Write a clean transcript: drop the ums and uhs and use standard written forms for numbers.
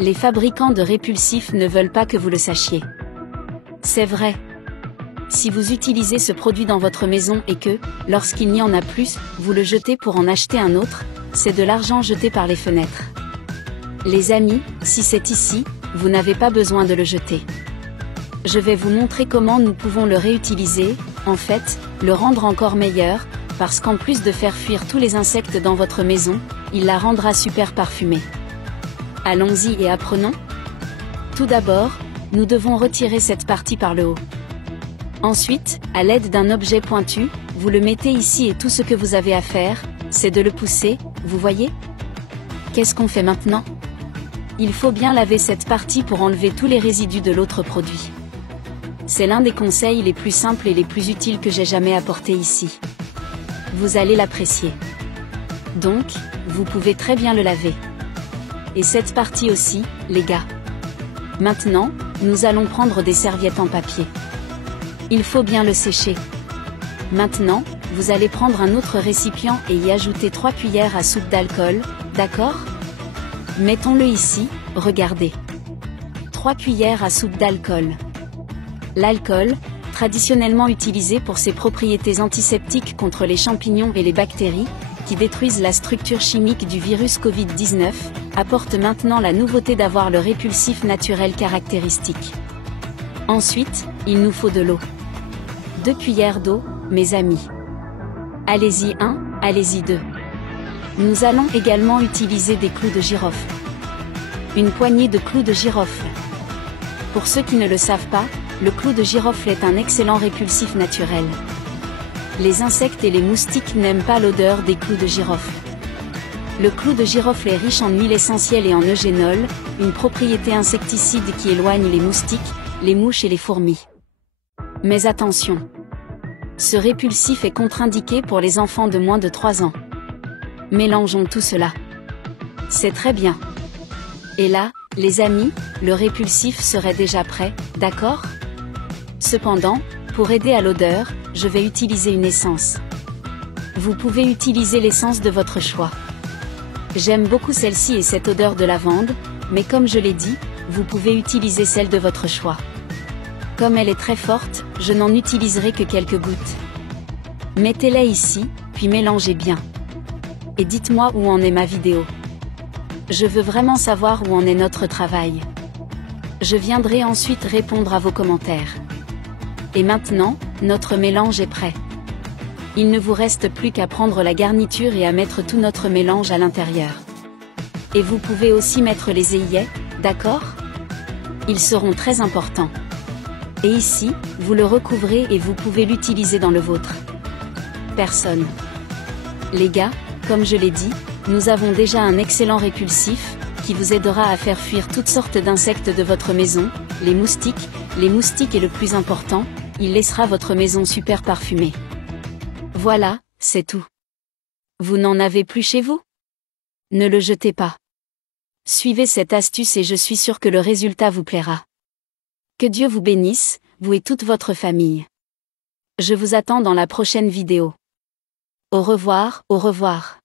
Les fabricants de répulsifs ne veulent pas que vous le sachiez. C'est vrai. Si vous utilisez ce produit dans votre maison et que, lorsqu'il n'y en a plus, vous le jetez pour en acheter un autre, c'est de l'argent jeté par les fenêtres. Les amis, si c'est ici, vous n'avez pas besoin de le jeter. Je vais vous montrer comment nous pouvons le réutiliser, en fait, le rendre encore meilleur, parce qu'en plus de faire fuir tous les insectes dans votre maison, il la rendra super parfumée. Allons-y et apprenons. Tout d'abord, nous devons retirer cette partie par le haut. Ensuite, à l'aide d'un objet pointu, vous le mettez ici et tout ce que vous avez à faire, c'est de le pousser, vous voyez? Qu'est-ce qu'on fait maintenant? Il faut bien laver cette partie pour enlever tous les résidus de l'autre produit. C'est l'un des conseils les plus simples et les plus utiles que j'ai jamais apportés ici. Vous allez l'apprécier. Donc, vous pouvez très bien le laver. Et cette partie aussi, les gars. Maintenant, nous allons prendre des serviettes en papier. Il faut bien le sécher. Maintenant, vous allez prendre un autre récipient et y ajouter 3 cuillères à soupe d'alcool, d'accord? Mettons-le ici, regardez. 3 cuillères à soupe d'alcool. L'alcool, traditionnellement utilisé pour ses propriétés antiseptiques contre les champignons et les bactéries, qui détruisent la structure chimique du virus Covid-19, apporte maintenant la nouveauté d'avoir le répulsif naturel caractéristique. Ensuite, il nous faut de l'eau. 2 cuillères d'eau, mes amis. Allez-y 1, allez-y 2. Nous allons également utiliser des clous de girofle. Une poignée de clous de girofle. Pour ceux qui ne le savent pas, le clou de girofle est un excellent répulsif naturel. Les insectes et les moustiques n'aiment pas l'odeur des clous de girofle. Le clou de girofle est riche en huile essentielle et en eugénol, une propriété insecticide qui éloigne les moustiques, les mouches et les fourmis. Mais attention! Ce répulsif est contre-indiqué pour les enfants de moins de 3 ans. Mélangeons tout cela. C'est très bien. Et là, les amis, le répulsif serait déjà prêt, d'accord? Cependant, pour aider à l'odeur, je vais utiliser une essence. Vous pouvez utiliser l'essence de votre choix. J'aime beaucoup celle-ci et cette odeur de lavande, mais comme je l'ai dit, vous pouvez utiliser celle de votre choix. Comme elle est très forte, je n'en utiliserai que quelques gouttes. Mettez-les ici, puis mélangez bien. Et dites-moi où en est ma vidéo. Je veux vraiment savoir où en est notre travail. Je viendrai ensuite répondre à vos commentaires. Et maintenant, notre mélange est prêt. Il ne vous reste plus qu'à prendre la garniture et à mettre tout notre mélange à l'intérieur. Et vous pouvez aussi mettre les œillets, d'accord? Ils seront très importants. Et ici, vous le recouvrez et vous pouvez l'utiliser dans le vôtre. Personne. Les gars, comme je l'ai dit, nous avons déjà un excellent répulsif, qui vous aidera à faire fuir toutes sortes d'insectes de votre maison, les moustiques et le plus important, il laissera votre maison super parfumée. Voilà, c'est tout. Vous n'en avez plus chez vous? Ne le jetez pas. Suivez cette astuce et je suis sûr que le résultat vous plaira. Que Dieu vous bénisse, vous et toute votre famille. Je vous attends dans la prochaine vidéo. Au revoir, au revoir.